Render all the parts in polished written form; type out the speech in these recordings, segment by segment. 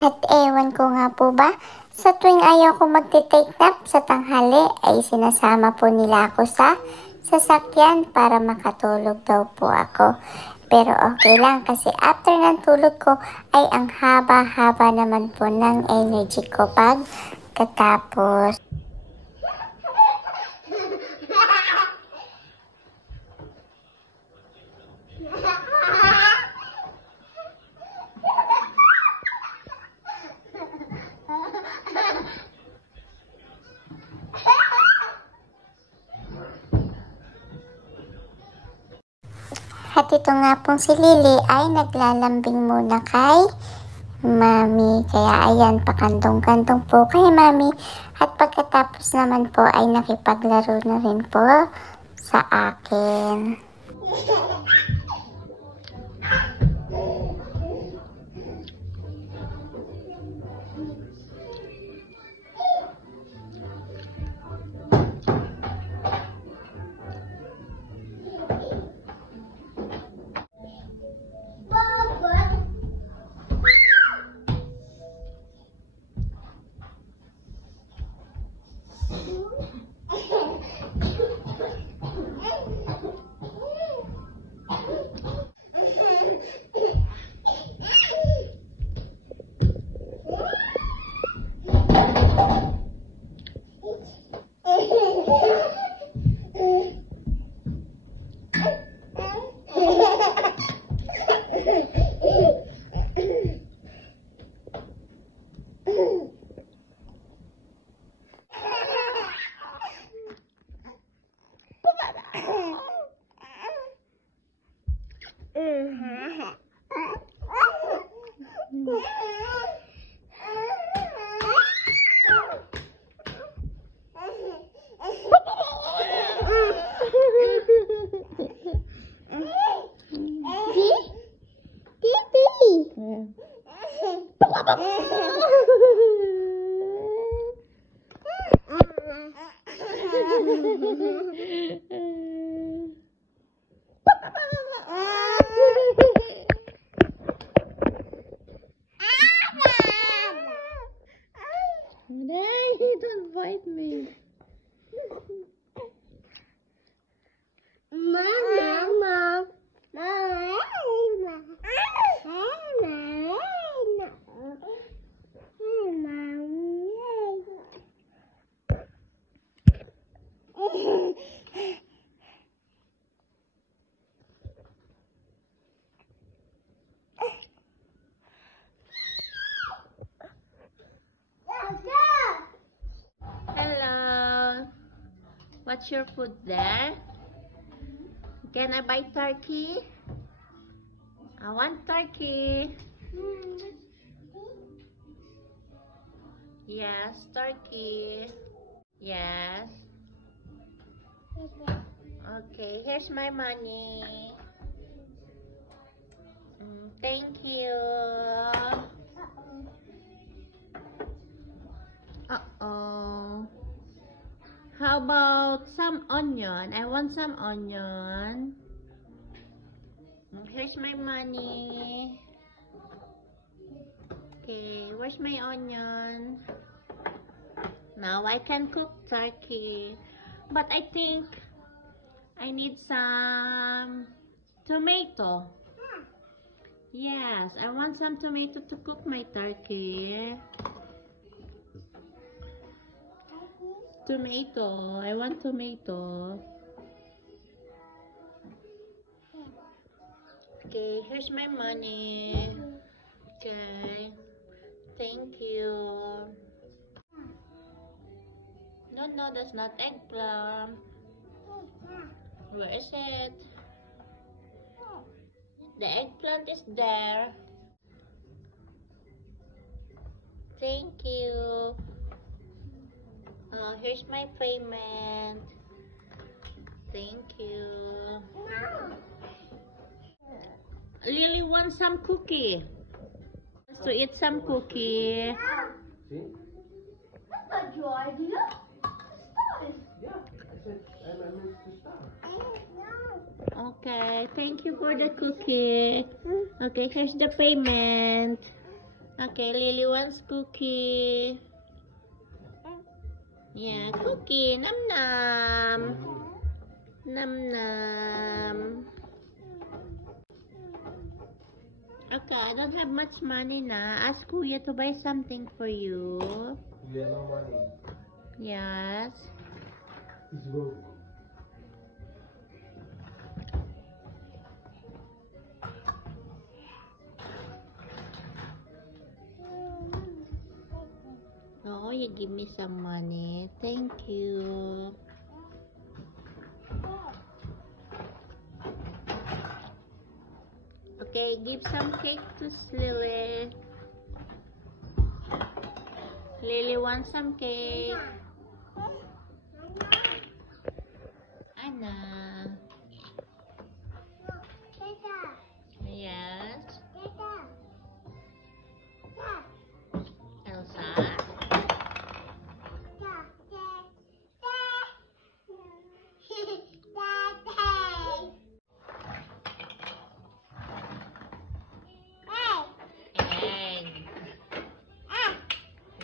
At ewan ko nga po ba, sa tuwing ayaw ko magte-take nap sa tanghali ay sinasama po nila ako sa sasakyan para makatulog daw po ako. Pero okay lang kasi after ng tulog ko ay ang haba-haba naman po ng energy ko pag katapos. At ito nga pong si Lily ay naglalambing muna kay Mami. Kaya ayan, pakandong-kandong po kay Mami. At pagkatapos naman po ay nakipaglaro na rin po sa akin. Don't bite me. Hello. What's your food there? Can I buy turkey? I want turkey. Yes, turkey. Yes. Okay, here's my money. Thank you. Uh-oh. How about some onion? I want some onion. Here's my money. Okay, where's my onion? Now I can cook turkey. But I think I need some tomato. Yes, I want some tomato to cook my turkey. Tomato. I want tomato. Okay, here's my money. Okay. Thank you. No, that's not eggplant. Where is it? The eggplant is there. Thank you. Here's my payment. Thank you. Lily wants some cookie. Wants to eat some cookie. See? That's not your idea. Start. Yeah, I said I meant to start. Okay, thank you for the cookie. Okay, here's the payment. Okay, Lily wants cookie. Yeah, cookie. Num num. Num num. Okay, I don't have much money na. Ask Kuya to buy something for you. We have no money. Yes. It's broke. Oh, you give me some money. Thank you. Okay, give some cake to Lily. Lily wants some cake. Anna. Yes. Elsa. Egg.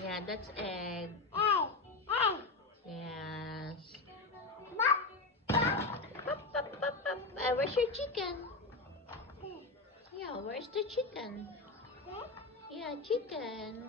Yeah, that's egg. Yes. Where's your chicken? Yeah, where's the chicken? Yeah, chicken.